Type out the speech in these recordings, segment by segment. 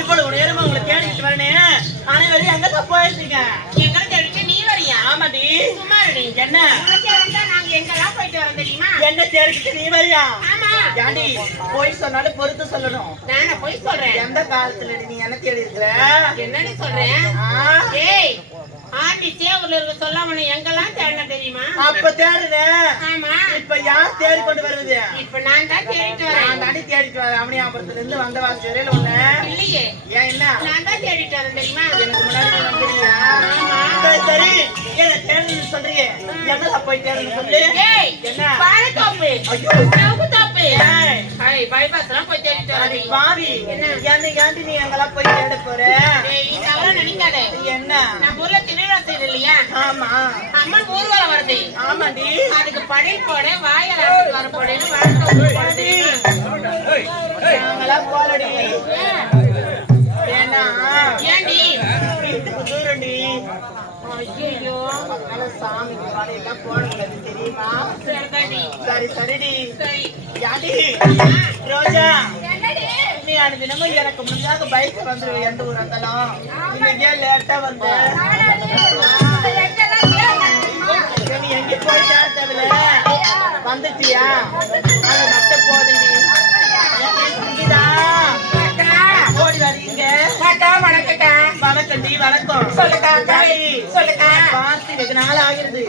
இவ்வளவு நேரமா உங்களை தேடிட்டு வரேன். அனைவரும் எங்க தான் போயிருக்கீங்க? எங்க தேடிட்டு நீ வரியா? ஆமாடி. சும்மா இருடி. என்ன நாங்க எங்கெல்லாம் போயிட்டு வரோம் தெரியுமா? என்ன தேடிட்டு நீ வரியா? ஆமா. ஏண்டி பொய் சொன்னாலும் பொறுத்து சொல்லணும். நானே பொய் சொல்றேன். எந்த காலத்துல நீ என்ன தேடி இருக்கிற? என்னன்னு சொல்றேன்? ஏய் ஆண்டி சேவூர்ல இருக்க சொல்லாம எங்கெல்லாம் தேடின தெரியுமா? அப்ப தேடுன. ஆமா. இப்ப யார் தேடி கொண்டு வருது? இப்ப நான் தான் தேடிட்டு வரேன். நான் தாண்டி தேடிட்டு வரேன். அவனியாபுரத்துல இருந்து வந்த வாசி வரையில ஒண்ணு இல்லையே. ஏன் என்ன? நான் தான் தேடிட்டு வரேன் தெரியுமா? எனக்கு முன்னாடி வந்துறியா? ஆமா. சரி என்ன தேடுன்னு சொல்றீங்க? எங்கடா போய் தேடுன்னு சொல்லு. ஏய் என்ன? பாலத்தோப்பு. ஐயோ தோப்பு. ஏய் பைபாஸ்லாம் போய் தேடிட்டு அடி வரேன். பாவி. என்ன ஏண்டி நீ எங்கெல்லாம் போய் தேட போற? ஏய் நீ தவறா நினைக்காத. என்ன? நான் ஊர்ல திருவிழா செய்யறது இல்லையா? ஆமா. அம்மன் ஊர்வலம் வருது. ஆமாடி. அதுக்கு படையல் போட வாயால் அறுத்து வர போடன்னு வாழ்க்கை போடுது. நாங்கெல்லாம் போலடி. ஏன்னா ஏண்டி வீட்டுக்கு தூரண்டி. ஐயோ சாமிக்கு படையெல்லாம் போடுறது தெரியுமா? சரிதாண்டி. சரி சரிடி. சரி யாடி ரோஜா நீ அனு தினமும் எனக்கு முன்னாக பைக் வந்துருவேன். எந்த ஊர் இருந்தாலும் இன்னைக்கே லேட்டா வந்து நீ எங்க போய் தேவையில்ல வந்துட்டியா? அது நட்ட போதுண்டி. ஓடி வரீங்க. வணக்கண்டி வணக்கம். பார்த்து வெகு நாள் ஆகிறது.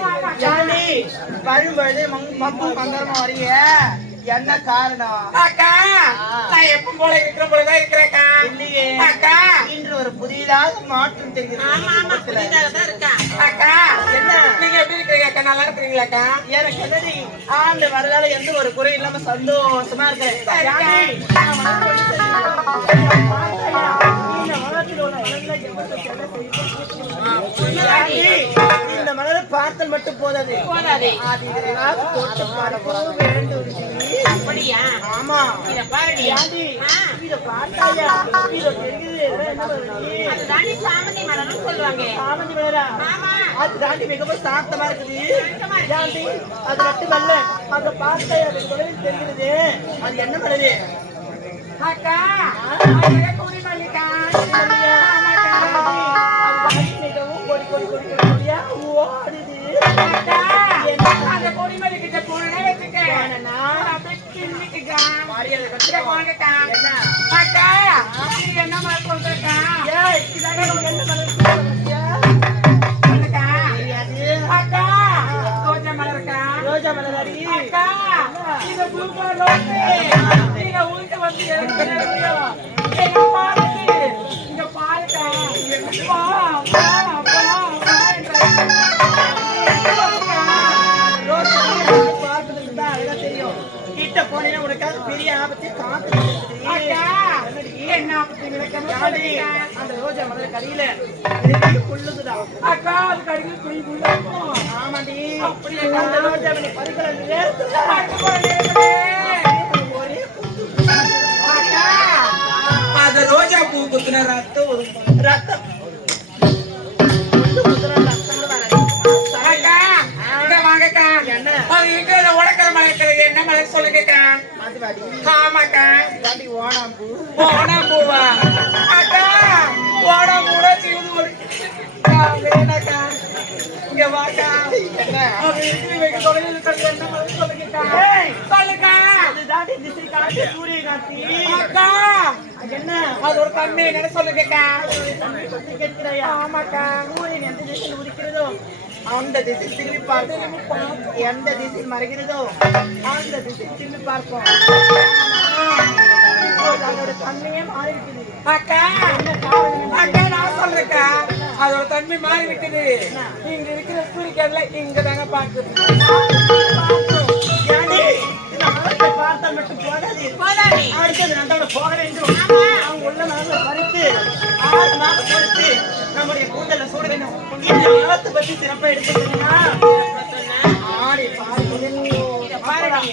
வரும்பொழுது மப்பு மங்கரமா வரீங்க. என்ன காரணம்? அக்கா நான் எப்பவும் போல இருக்கிற போலதான் இருக்கிறேக்கா. இல்லையே அக்கா இன்று ஒரு புதிதாக மாற்றம் தெரிகிறது. ஆமா ஆமா புதிதாகதான் இருக்கா. அக்கா என்ன நீங்க எப்படி இருக்கிறீங்க அக்கா? நல்லா இருக்கிறீங்களாக்கா? எனக்கு என்னடி ஆண்டு வரதால எந்த ஒரு குறை இல்லாம சந்தோஷமா இருக்கிறேன். இந்த மனதை பார்த்தல் மட்டும் போதாது. அது விரைவாக போட்டு பார்க்க வேண்டும். அப்படியா? ஆமா. இத பாருடி. இத பார்த்தாயா? இத தெரியுது. என்ன பண்ணுறீ? அது தாண்டி சாமந்தி மலர்னு சொல்லுவாங்க. சாமந்தி மலரா? ஆமா. அது தாண்டி மிகவும் சாந்தமா இருக்குது. ஜாண்டி அது மட்டும் அல்ல. அத பார்த்தாயா? அது தொலைவில் தெரிகிறது. அது என்ன மலரு? அக்கா அது கூடி மல்லிகா. மிகவும் கொடி கொடி கொடி கொடியா ஓடுது. அக்கா அந்த கூடி மல்லிகிட்ட போனே வச்சுக்க. மரியாதை கட்டுற வாங்கக்கா. அக்கா நீ என்ன மாதிரி சொல்றக்கா? என்ன மலர்? அக்கா ரோஜா மலர்க்கா. ரோஜா மலர் அடி. அக்கா இது ப்ளூ கலர் ரோஸ். நீங்க ஊருக்கு வந்து எடுத்துறீங்க. எங்க பாருங்க. இங்க பாருக்கா. வா வா வா ரோஸ் பார்ப்பதற்கு தான் அழகா தெரியும். கிட்ட போனீங்கன்னா உனக்காக பெரிய ஆபத்தை காத்து. அக்கா என்ன ஆபத்து நினைக்காம அந்த ரோஜா மலர் கடியில புல்லுதுதான். அக்கா அது கடியில் புளி புல்லும். ஆமாண்டி. அப்படியே அந்த ரோஜா பறிக்கிற நேரத்துல அது ரோஜா பூ குத்துன ரத்தம் ரத்தம் வாங்கக்கா. என்ன உடக்கிற மலர் என்ன மலர் சொல்லுங்கக்கா? ஆமாக்கா ஓணாம்பூ. ஓணாம்பூவா? அக்கா ஓணாம்பூடா சீவுது வேணாக்கா. இங்க வாக்கா. அக்கா என்ன அது ஒரு தண்ணி என்ன சொல்லுங்கக்கா? கேட்கிறாயா? ஆமாக்கா. சூரியன் எந்த திசையில் உதிக்கிறதோ அந்த திசை திரும்பி பார்ப்போம். எந்த திசையில் மறைகிறதோ அந்த திசை திரும்பி பார்ப்போம். அதோட தன்மையே மாறி இருக்குது. அக்கா அக்கா நான் சொல்றேக்கா அதோட தன்மை மாறி இருக்குது. இங்க இருக்கிற சூரியக்கடல இங்க தாங்க பாக்குது. பார்த்தால் மட்டும் போதாது. அடுத்தது நந்தோட போக வேண்டும். அவங்க உள்ள நாளை பறித்து 6 மாதம் கொடுத்து நம்முடைய கூந்தல சூட வேண்டும். இந்த நிலத்தை பற்றி சிறப்பா எடுத்துக்கிட்டீங்கன்னா ஆடி பாடி